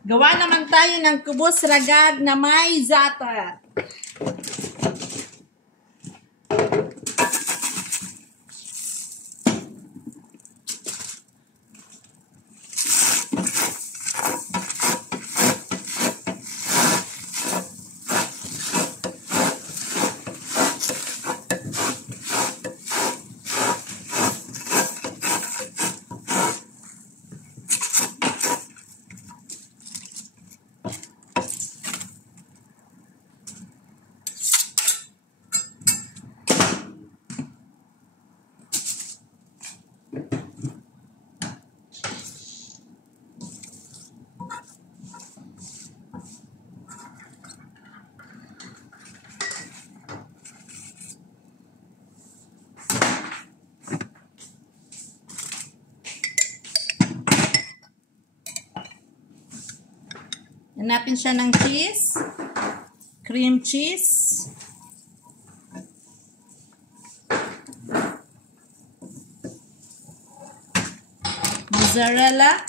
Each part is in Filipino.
Gawa naman tayo ng kubos ragag na may za'atar. Hanapin siya ng cheese, cream cheese, mozzarella,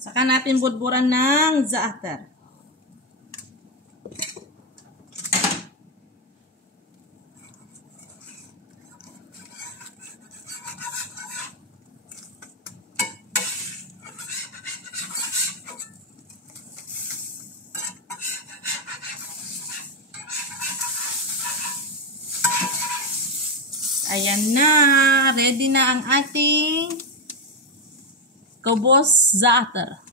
saka natin budburan ng za'atar. Ayan na, ready na ang ating kubos za'atar.